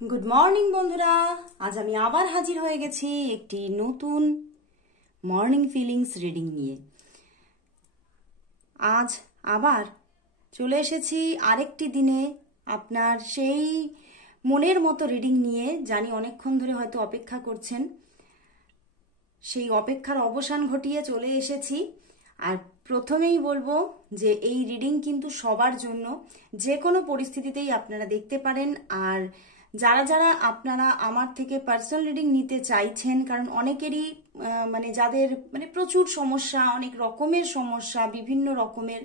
Good morning বন্ধুরা, আজ আমি আবার হাজির হয়ে গেছি একটি নতুন মর্নিং ফিলিংস রিডিং নিয়ে। আজ আবার চলে এসেছি আরেকটি দিনে আপনার সেই মনের মতো রিডিং নিয়ে। জানি অনেকক্ষণ ধরে হয়তো অপেক্ষা করছেন, সেই অপেক্ষার অবসান ঘটিয়ে চলে এসেছি। আর প্রথমেই বলবো যে এই রিডিং কিন্তু সবার জন্য, যে কোনো পরিস্থিতিতেই আপনারা দেখতে পারেন। আর যারা যারা আপনারা আমার থেকে পার্সোনাল রিডিং নিতে চাইছেন, কারণ অনেকেরই যাদের প্রচুর সমস্যা, অনেক রকমের সমস্যা, বিভিন্ন রকমের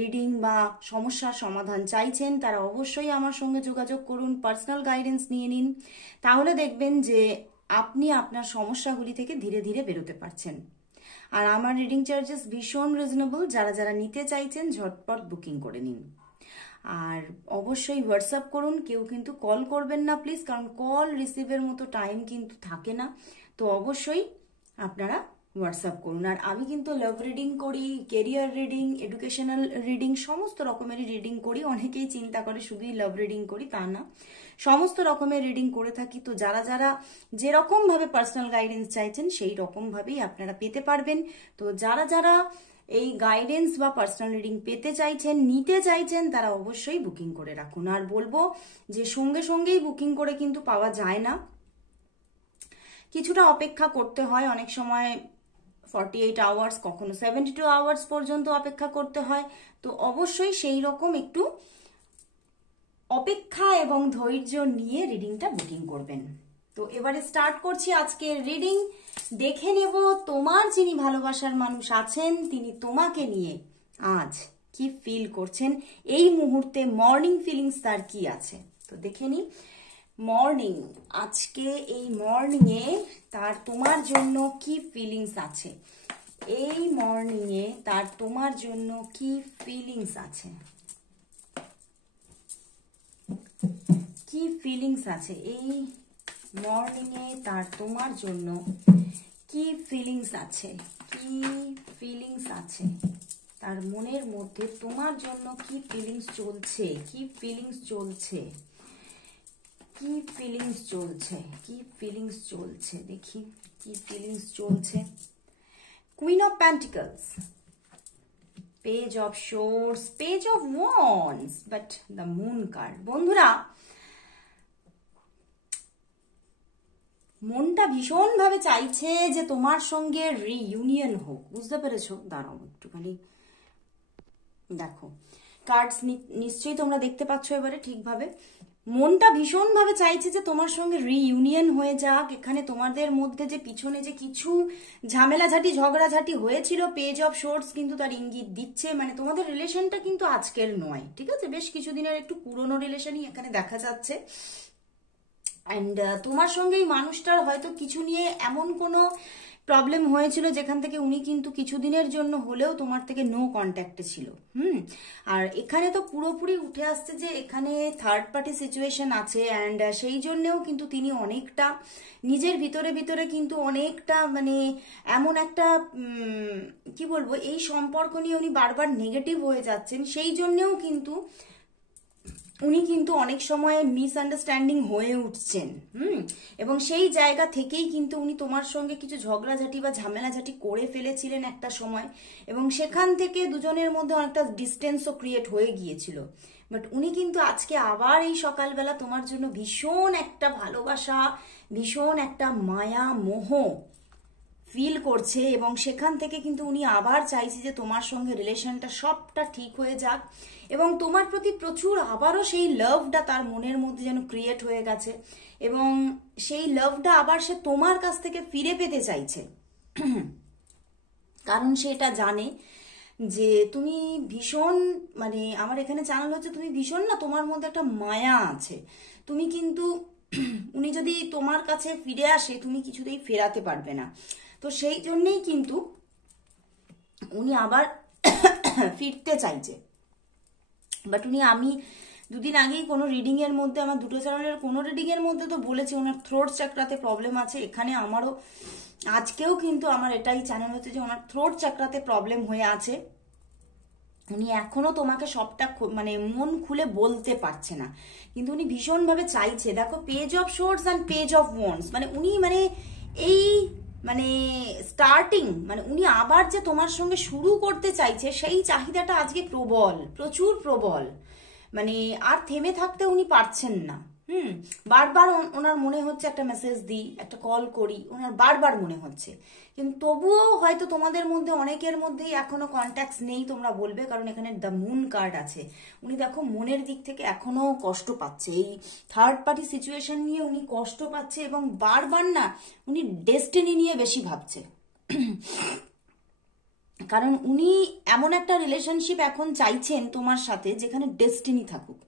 রিডিং বা সমস্যার সমাধান চাইছেন, তারা অবশ্যই আমার সঙ্গে যোগাযোগ করুন, পার্সোনাল গাইডেন্স নিয়ে নিন। তাহলে দেখবেন যে আপনি আপনার সমস্যাগুলি থেকে ধীরে ধীরে বেরোতে পারছেন। আর আমার রিডিং চার্জেস ভীষণ রিজনেবল, যারা যারা নিতে চাইছেন ঝটপট বুকিং করে নিন। আর অবশ্যই হোয়াটসঅ্যাপ করুন, কেউ কিন্তু কল করবেন না প্লিজ, কারণ কল রিসিভের মতো টাইম কিন্তু থাকে না। তো অবশ্যই আপনারা হোয়াটসঅ্যাপ করুন। আর আমি কিন্তু লাভ রিডিং করি, কেরিয়ার রিডিং, এডুকেশনাল রিডিং, সমস্ত রকমেরই রিডিং করি। অনেকেই চিন্তা করে শুধুই লাভ রিডিং করি, তা না, সমস্ত রকমের রিডিং করে থাকি। তো যারা যারা যেরকম ভাবে পার্সোনাল গাইডেন্স চাইছেন সেই রকম ভাবেই আপনারা পেতে পারবেন। তো যারা যারা এই গাইডেন্স বা পার্সোনাল রিডিং পেতে চাইছেন, নিতে চাইছেন, তারা অবশ্যই বুকিং করে রাখুন। আর বলবো যে সঙ্গে সঙ্গেই বুকিং করে কিন্তু পাওয়া যায় না, কিছুটা অপেক্ষা করতে হয়। অনেক সময় 48 আওয়ার্স, কখনো 72 আওয়ার্স পর্যন্ত অপেক্ষা করতে হয়। তো অবশ্যই সেই রকম একটু অপেক্ষা এবং ধৈর্য নিয়ে রিডিংটা বুকিং করবেন। তো এবারে স্টার্ট করছি আজকের রিডিং। দেখে নেব তোমার যিনি ভালোবাসার মানুষ আছেন, তিনি তোমাকে নিয়ে আজ কি ফিল করছেন, এই মুহূর্তে মর্নিং ফিলিংস তার কি আছে। তো দেখে নি মর্নিং, আজকে এই মর্নিং এ তার তোমার জন্য কি ফিলিংস আছে, এই মর্নিং এ তার তোমার জন্য কি ফিলিংস আছে, কি ফিলিংস আছে এই মর্নিং এ তার তোমার জন্য কি ফিলিংস আছে, কি ফিলিংস আছে তার মনের মধ্যে তোমার জন্য, কি ফিলিংস চলছে, কি ফিলিংস চলছে, কি ফিলিংস চলছে, কি ফিলিংস চলছে, দেখি কি ফিলিংস চলছে। Queen of pentacles, page of swords, page of wands, but the moon card. বন্ধুরা, মনটা ভীষণ ভাবে চাইছে যে তোমার সঙ্গে রিইউনিয়ন হোক, বুঝতে পেরেছো? দাঁড়াও একটুখানি দেখো, কার্ডস নিশ্চয়ই তোমরা দেখতে পাচ্ছ এবারে ঠিকভাবে। মনটা ভীষণ ভাবে চাইছে যে তোমার সঙ্গে রিইউনিয়ন হয়ে যাক। এখানে তোমাদের মধ্যে যে পিছনে যে কিছু ঝামেলাঝাটি ঝগড়াঝাটি হয়েছিল, পেজ অফ শোর্টস কিন্তু তার ইঙ্গিত দিচ্ছে। তোমাদের রিলেশনটা কিন্তু আজকের নয়, ঠিক আছে? বেশ কিছুদিনের একটু পুরনো রিলেশনই এখানে দেখা যাচ্ছে। অ্যান্ড তোমার সঙ্গে এই মানুষটার হয়তো কিছু নিয়ে এমন কোনো প্রবলেম হয়েছিল যেখান থেকে উনি কিন্তু কিছুদিনের জন্য হলেও তোমার থেকে নো কন্ট্যাক্টে ছিল। আর এখানে তো পুরোপুরি উঠে আসছে যে এখানে থার্ড পার্টি সিচুয়েশন আছে। অ্যান্ড সেই জন্যেও কিন্তু তিনি অনেকটা নিজের ভিতরে ভিতরে কিন্তু অনেকটা এমন একটা কি বলবো, এই সম্পর্ক নিয়ে উনি বারবার নেগেটিভ হয়ে যাচ্ছেন। সেই জন্যেও কিন্তু উনি কিন্তু অনেক সময় মিসআন্ডারস্ট্যান্ডিং হয়ে উঠছেন। এবং সেই জায়গা থেকেই কিন্তু উনি তোমার সঙ্গে কিছু ঝগড়াঝাটি বা ঝামেলাঝাটি করে ফেলেছিলেন একটা সময়, এবং সেখান থেকে দুজনের মধ্যে অনেকটা ডিস্টেন্সও ক্রিয়েট হয়ে গিয়েছিল। বাট উনি কিন্তু আজকে আবার এই সকালবেলা তোমার জন্য ভীষণ একটা ভালোবাসা, ভীষণ একটা মায়া মোহ ফিল করছে, এবং সেখান থেকে কিন্তু উনি আবার চাইছে যে তোমার সঙ্গে রিলেশনটা সবটা ঠিক হয়ে যাক, এবং তোমার প্রতি প্রচুর আবারও সেই লাভটা তার মনের মধ্যে যেন ক্রিয়েট হয়ে গেছে, এবং সেই লাভটা আবার সে তোমার কাছ থেকে ফিরে পেতে চাইছে। কারণ সে এটা জানে যে তুমি ভীষণ আমার এখানে জানানো হচ্ছে তুমি ভীষণ তোমার মধ্যে একটা মায়া আছে। তুমি কিন্তু উনি যদি তোমার কাছে ফিরে আসে তুমি কিছুতেই ফেরাতে পারবে না। তো সেই জন্যেই কিন্তু উনি আবার ফিরতে চাইছে। বাট আমি দুদিন আগেই কোনো রিডিং এর মধ্যে, আমার দুটো চ্যানেলের কোনো রিডিং এর মধ্যে তো বলেছি ওনার থ্রোট চাকরাতে প্রবলেম আছে। এখানে আমারও আজকেও কিন্তু আমার এটাই চ্যানেল হচ্ছে যে ওনার থ্রোট চাকরাতে প্রবলেম হয়ে আছে। উনি এখনো তোমাকে সবটা মানে মন খুলে বলতে পারছে না, কিন্তু উনি ভীষণভাবে চাইছে। দেখো, page of swords and page of wands, মানে উনি মানে এই মানে স্টার্টিং, মানে উনি আবার যে তোমার সঙ্গে শুরু করতে চাইছে সেই চাহিদাটা আজকে প্রবল, প্রচুর প্রবল। মানে আর থেমে থাকতে উনি পারছেন না। বারবার ওনার মনে হচ্ছে একটা মেসেজ দিই, একটা কল করি, ওনার বারবার মনে হচ্ছে। কিন্তু তবুও হয়তো তোমাদের মধ্যে অনেকের মধ্যেই এখনো কন্ট্যাক্টস নেই, তোমরা বলবে, কারণ এখানে দ্য মুন কার্ড আছে। উনি দেখো মনের দিক থেকে এখনো কষ্ট পাচ্ছে, এই থার্ড পার্টি সিচুয়েশন নিয়ে উনি কষ্ট পাচ্ছে, এবং বারবার না উনি ডেস্টিনি নিয়ে বেশি ভাবছে। কারণ উনি এমন একটা রিলেশনশিপ এখন চাইছেন তোমার সাথে যেখানে ডেস্টিনি থাকুক,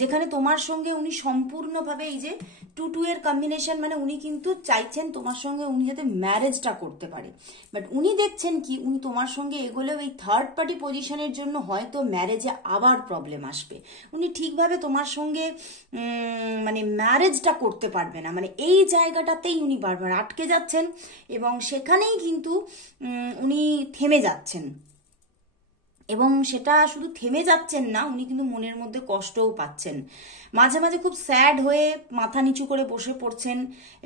যেখানে তোমার সঙ্গে উনি সম্পূর্ণভাবে এই যে 2-2 এর কম্বিনেশন, মানে উনি কিন্তু চাইছেন তোমার সঙ্গে উনি যাতে ম্যারেজটা করতে পারে। বাট উনি দেখছেন কি, উনি তোমার সঙ্গে এগোলেও এই থার্ড পার্টি পজিশনের জন্য হয়তো ম্যারেজে আবার প্রবলেম আসবে। উনি ঠিকভাবে তোমার সঙ্গে মানে ম্যারেজটা করতে পারবে না, মানে এই জায়গাটাতেই উনি বারবার আটকে যাচ্ছেন, এবং সেখানেই কিন্তু উনি থেমে যাচ্ছেন। এবং সেটা শুধু থেমে যাচ্ছেন না, উনি কিন্তু মনের মধ্যে কষ্টও পাচ্ছেন। মাঝে মাঝে খুব স্যাড হয়ে মাথা নিচু করে বসে পড়ছেন,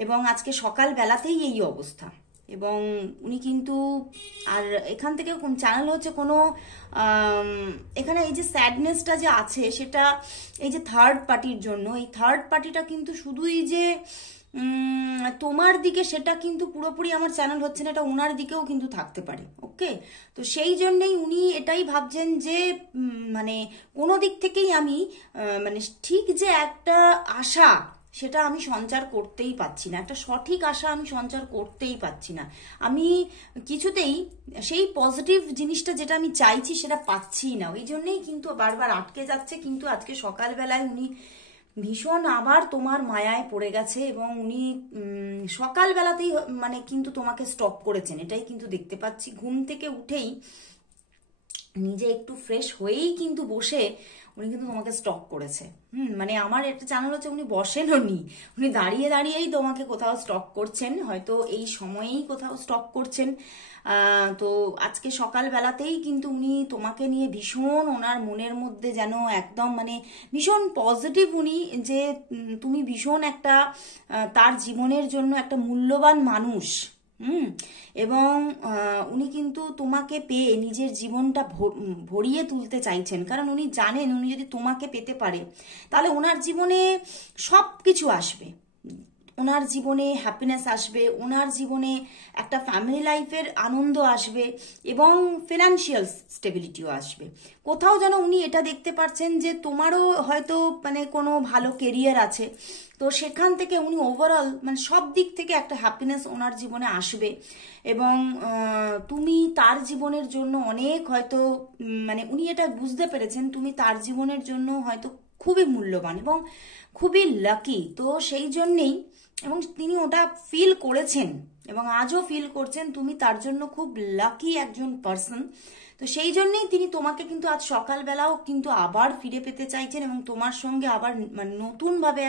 এবং আজকে সকাল বেলাতেই এই অবস্থা। এবং উনি কিন্তু আর এখান থেকে চ্যানেল হচ্ছে কোনো এখানে এই যে স্যাডনেসটা যে আছে সেটা এই যে থার্ড পার্টির জন্য, এই থার্ড পার্টিটা কিন্তু শুধুই যে তোমার দিকে সেটা কিন্তু পুরোপুরি আমার চ্যানেল হচ্ছে না, এটা ওনার দিকেও কিন্তু থাকতে পারে। ওকে, তো সেই জন্যই উনি এটাই ভাবছেন যে মানে কোনো দিক থেকেই আমি মানে ঠিক যে একটা আশা সেটা আমি সঞ্চার করতেই পাচ্ছি না, একটা সঠিক আশা আমি সঞ্চার করতেই পাচ্ছি না, আমি কিছুতেই সেই পজিটিভ জিনিসটা যেটা আমি চাইছি সেটা পাচ্ছি না, ওই জন্যই কিন্তু বারবার আটকে যাচ্ছে। কিন্তু আজকে সকালবেলায় উনি ভীষণ আবার তোমার মায়ায় পড়ে গেছে, এবং উনি সকালবেলাতেই মানে কিন্তু তোমাকে স্টপ করেছেন, এটাই কিন্তু দেখতে পাচ্ছি। ঘুম থেকে উঠেই নিজে একটু ফ্রেশ হয়েই কিন্তু বসে উনি কিন্তু তোমাকে স্টক করেছে। মানে আমার একটা চ্যানেল হচ্ছে উনি বসেনও নি, উনি দাঁড়িয়ে দাঁড়িয়েই তোমাকে কোথাও স্টক করছেন, হয়তো এই সময়েই কোথাও স্টক করছেন। তো আজকে সকালবেলাতেই কিন্তু উনি তোমাকে নিয়ে ভীষণ ওনার মনের মধ্যে যেন একদম মানে ভীষণ পজিটিভ উনি, যে তুমি ভীষণ একটা তার জীবনের জন্য একটা মূল্যবান মানুষ। এবং উনি কিন্তু তোমাকে পেয়ে নিজের জীবনটা ভরিয়ে তুলতে চাইছেন, কারণ উনি জানেন উনি যদি তোমাকে পেতে পারে তাহলে ওনার জীবনে সব কিছু আসবে, ওনার জীবনে হ্যাপিনেস আসবে, ওনার জীবনে একটা ফ্যামিলি লাইফের আনন্দ আসবে, এবং ফিনান্সিয়াল স্টেবিলিটিও আসবে। কোথাও যেন উনি এটা দেখতে পাচ্ছেন যে তোমারও হয়তো মানে কোনো ভালো কেরিয়ার আছে, তো সেখান থেকে উনি ওভারঅল মানে সব দিক থেকে একটা হ্যাপিনেস ওনার জীবনে আসবে। এবং তুমি তার জীবনের জন্য অনেক হয়তো মানে উনি এটা বুঝতে পেরেছেন তুমি তার জীবনের জন্য হয়তো খুবই মূল্যবান এবং খুবই লাকি। তো সেই জন্যেই, এবং তিনি ওটা ফিল করেছেন এবং আজও ফিল করছেন তুমি তার জন্য খুব লাকি একজন পার্সন। তো সেই জন্যই তিনি তোমাকে কিন্তু আজ সকালবেলাও কিন্তু আবার ফিরে পেতে চাইছেন, এবং তোমার সঙ্গে আবার মানে নতুনভাবে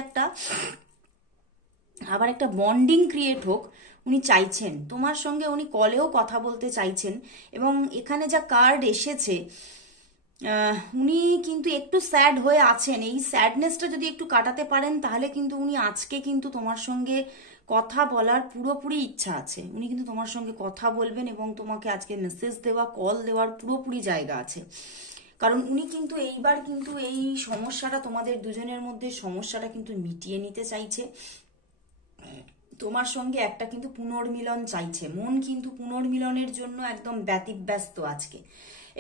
আবার একটা বন্ডিং ক্রিয়েট হোক উনি চাইছেন, তোমার সঙ্গে উনি কলেও কথা বলতে চাইছেন। এবং এখানে যা কার্ড এসেছে, উনি কিন্তু একটু স্যাড হয়ে আছেন, এই স্যাডনেসটা যদি একটু কাটাতে পারেন তাহলে কিন্তু উনি আজকে কিন্তু তোমার সঙ্গে কথা বলার পুরোপুরি ইচ্ছা আছে, উনি কিন্তু তোমার সঙ্গে কথা বলবেন এবং তোমাকে আজকে মেসেজ দেওয়া কল দেওয়ার পুরোপুরি জায়গা আছে। কারণ উনি কিন্তু এইবার কিন্তু এই সমস্যাটা তোমাদের দুজনের মধ্যে সমস্যাটা কিন্তু মিটিয়ে নিতে চাইছে, তোমার সঙ্গে একটা কিন্তু পুনর্মিলন চাইছে, মন কিন্তু পুনর্মিলনের জন্য একদম ব্যতিব্যস্ত আজকে।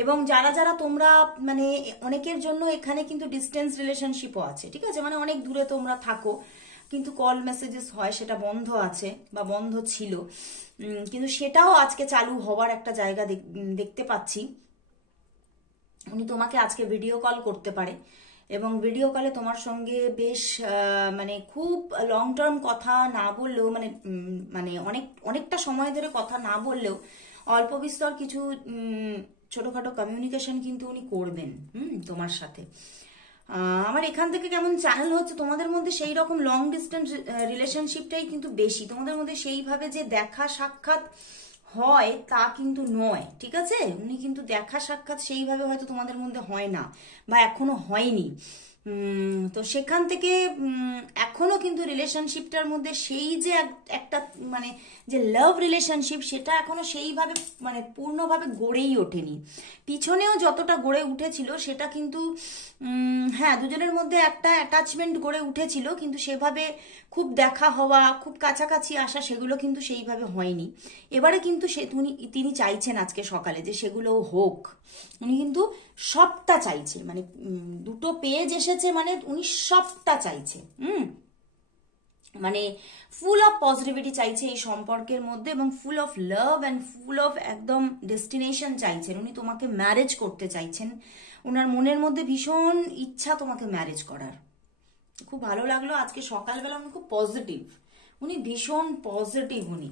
এবং যারা যারা তোমরা মানে অনেকের জন্য এখানে কিন্তু ডিস্টেন্স রিলেশনশিপও আছে, ঠিক আছে, মানে অনেক দূরে তোমরা থাকো কিন্তু কল মেসেজেস হয়, সেটা বন্ধ আছে বা বন্ধ ছিল, কিন্তু সেটাও আজকে চালু হওয়ার একটা জায়গা দেখতে পাচ্ছি। উনি তোমাকে আজকে ভিডিও কল করতে পারে, এবং ভিডিও কলে তোমার সঙ্গে বেশ মানে খুব লং টার্ম কথা না বললেও মানে মানে অনেকটা সময় ধরে কথা না বললেও অল্প বিস্তর কিছু ছোটখাটো কমিউনিকেশন কিন্তু উনি করবেন তোমার সাথে। আমার এখান থেকে কেমন চ্যানেল হচ্ছে তোমাদের মধ্যে সেই রকম লং ডিস্টেন্স রিলেশনশিপটাই কিন্তু বেশি, তোমাদের মধ্যে সেইভাবে যে দেখা সাক্ষাৎ হয় তা কিন্তু নয়, ঠিক আছে? উনি কিন্তু দেখা সাক্ষাৎ সেইভাবে হয়তো তোমাদের মধ্যে হয় না, বা এখনো হয়নি। তো সেখান থেকে এখনো কিন্তু রিলেশনশিপটার মধ্যে সেই যে একটা মানে যে লাভ রিলেশনশিপ, সেটা এখনো সেইভাবে মানে পূর্ণভাবে গড়েই ওঠেনি। পিছনেও যতটা গড়ে উঠেছিল সেটা কিন্তু হ্যাঁ, দুজনের মধ্যে একটা অ্যাটাচমেন্ট গড়ে উঠেছিল, কিন্তু সেভাবে খুব দেখা হওয়া, খুব কাছাকাছি আসা, সেগুলো কিন্তু সেইভাবে হয়নি। এবারে কিন্তু তিনি চাইছেন আজকে সকালে যে সেগুলো হোক। উনি কিন্তু সবটা চাইছে, মানে দুটো পেজ এসেছে মানে উনি সবটা চাইছে। মানে ফুল অফ পজিটিভিটি চাইছে এই সম্পর্কের মধ্যে, এবং full of love and full of একদম ডেস্টিনেশন চাইছেন। উনি তোমাকে ম্যারেজ করতে চাইছেন, ওনার মনের মধ্যে ভীষণ ইচ্ছা তোমাকে ম্যারেজ করার। খুব ভালো লাগলো আজকে সকালবেলা, উনি খুব পজিটিভ, উনি ভীষণ পজিটিভ উনি।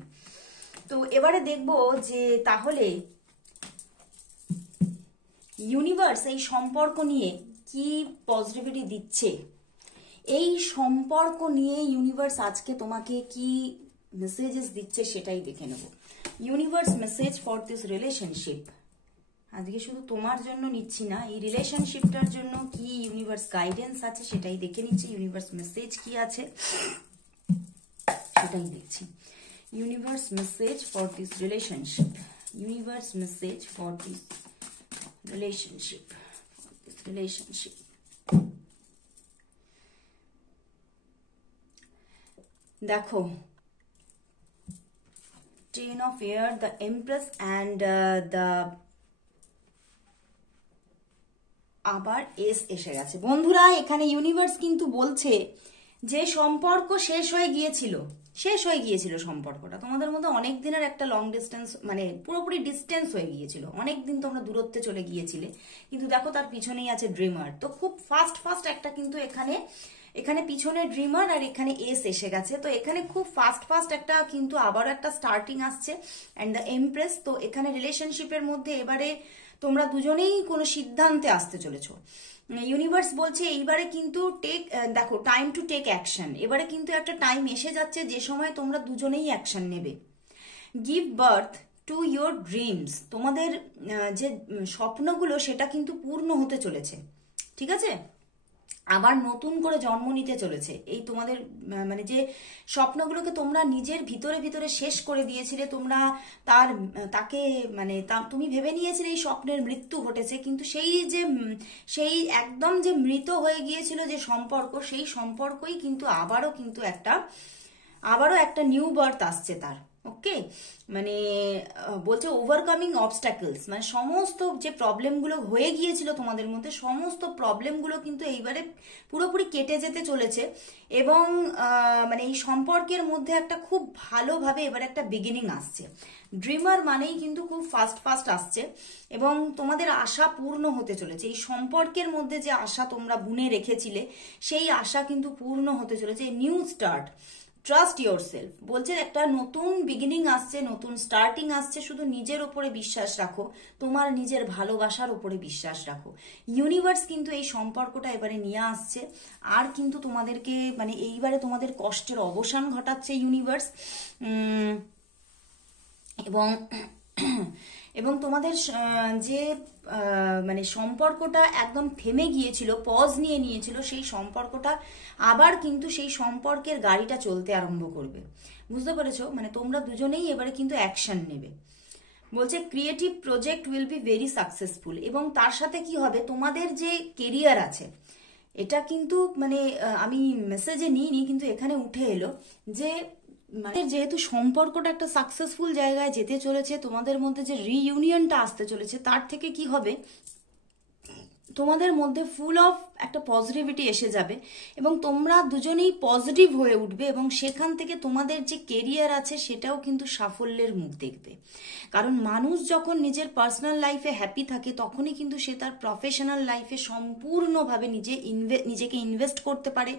তো এবারে দেখবো যে তাহলে ইউনিভার্স এই সম্পর্ক নিয়ে কি পজিটিভিটি দিচ্ছে, এই সম্পর্ক নিয়ে ইউনিভার্স আজকে তোমাকে কি মেসেজেস দিচ্ছে সেটাই দেখে নেব। Universe message for this relationship, আজকে শুধু তোমার জন্য নিচ্ছি না, এই রিলেশনশিপটার জন্য কি ইউনিভার্স গাইডেন্স আছে সেটাই দেখে নিচ্ছি। ইউনিভার্স মেসেজ কি আছে সেটাই দেখছি। Universe message for this relationship, universe message for this relationship. দেখো, ten of air, the empress and the আবার এস এসে গেছে। বন্ধুরা, এখানে ইউনিভার্স কিন্তু বলছে যে সম্পর্ক শেষ হয়ে গিয়েছিল সম্পর্কটা তোমাদের মধ্যে অনেক দিনের একটা লং ডিস্টেন্স, মানে পুরোপুরি ডিস্টেন্স হয়ে গিয়েছিল, অনেক দিন তোমরা দূরত্বে চলে গিয়েছিলে, কিন্তু দেখো তার পিছনেই আছে ড্রিমার। তো খুব ফাস্ট একটা কিন্তু এখানে পিছনে ড্রিমার আর এখানে এস এসে গেছে। তো এখানে খুব ফাস্ট একটা কিন্তু আবারও একটা স্টার্টিং আসছে অ্যান্ড দ্য এমপ্রেস। তো এখানে রিলেশনশিপের মধ্যে এবারে তোমরা দুজনেই কোনো সিদ্ধান্তে আসতে চলেছো। ইউনিভার্স বলছে এইবারে কিন্তু দেখো, টাইম টু টেক অ্যাকশন। এবারে কিন্তু একটা টাইম এসে যাচ্ছে যে সময় তোমরা দুজনেই অ্যাকশন নেবে। Give birth to your dreams, তোমাদের যে স্বপ্নগুলো সেটা কিন্তু পূর্ণ হতে চলেছে, ঠিক আছে? আবার নতুন করে জন্ম নিতে চলেছে। এই তোমাদের মানে যে স্বপ্নগুলোকে তোমরা নিজের ভিতরে শেষ করে দিয়েছিলে, তোমরা তাকে মানে তুমি ভেবে নিয়েছিলে এই স্বপ্নের মৃত্যু ঘটেছে, কিন্তু সেই একদম যে মৃত হয়ে গিয়েছিল যে সম্পর্ক, সেই সম্পর্কই কিন্তু আবারও একটা নিউ বার্থ আসছে তার। ওকে, মানে বলছে ওভারকামিং অবস্ট্যাকলস, মানে সমস্ত যে প্রবলেমগুলো হয়ে গিয়েছিল তোমাদের মধ্যে, সমস্ত প্রবলেমগুলো কিন্তু এইবারে পুরোপুরি কেটে যেতে চলেছে। এবং মানে এই সম্পর্কের মধ্যে একটা খুব ভালোভাবে এবারে একটা বিগিনিং আসছে। ড্রিমার মানেই কিন্তু খুব ফাস্ট আসছে, এবং তোমাদের আশা পূর্ণ হতে চলেছে। এই সম্পর্কের মধ্যে যে আশা তোমরা বুনে রেখেছিলে, সেই আশা কিন্তু পূর্ণ হতে চলেছে। New start, trust your self, বলছে একটা নতুন বিগিনিং আসছে, নতুন স্টার্টিং আসছে। শুধু নিজের ওপরে বিশ্বাস রাখো, তোমার নিজের ভালোবাসার ওপরে বিশ্বাস রাখো। ইউনিভার্স কিন্তু এই সম্পর্কটা এবারে নিয়ে আসছে, আর কিন্তু তোমাদেরকে মানে এইবারে তোমাদের কষ্টের অবসান ঘটাচ্ছে ইউনিভার্স। এবং এবং তোমাদের যে মানে সম্পর্কটা একদম থেমে গিয়েছিল, পজ নিয়েছিল, সেই সম্পর্কটা আবার কিন্তু সেই সম্পর্কের গাড়িটা চলতে আরম্ভ করবে। বুঝতে পেরেছো? মানে তোমরা দুজনেই এবারে কিন্তু অ্যাকশন নেবে। বলছে creative project will be very successful, এবং তার সাথে কি হবে, তোমাদের যে কেরিয়ার আছে, এটা কিন্তু মানে আমি মেসেজে নিইনি, কিন্তু এখানে উঠে এলো যে মানে যেহেতু সম্পর্কটা একটা সাকসেসফুল জায়গায় যেতে চলেছে, তোমাদের মধ্যে যে রিইউনিয়নটা আসতে চলেছে, তার থেকে কি হবে, তোমাদের মধ্যে ফুল অফ একটা পজিটিভিটি এসে যাবে, এবং তোমরা দুজনেই পজিটিভ হয়ে উঠবে, এবং সেখান থেকে তোমাদের যে কেরিয়ার আছে সেটাও কিন্তু সাফল্যের মুখ দেখবে। কারণ মানুষ যখন নিজের পার্সোনাল লাইফে হ্যাপি থাকে, তখনই কিন্তু সে তার প্রফেশনাল লাইফে সম্পূর্ণভাবে নিজেকে ইনভেস্ট করতে পারে,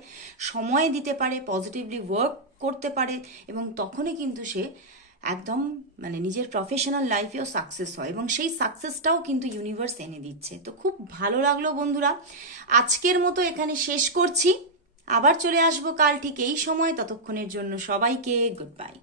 সময় দিতে পারে, পজিটিভলি ওয়ার্ক করতে পারে, এবং তখনই কিন্তু সে একদম মানে নিজের প্রফেশনাল লাইফেও সাকসেস হয়, এবং সেই সাকসেসটাও কিন্তু ইউনিভার্স এনে দিচ্ছে। তো খুব ভালো লাগলো বন্ধুরা, আজকের মতো এখানে শেষ করছি। আবার চলে আসবো কাল ঠিক এই সময়। ততক্ষণের জন্য সবাইকে গুড বাই।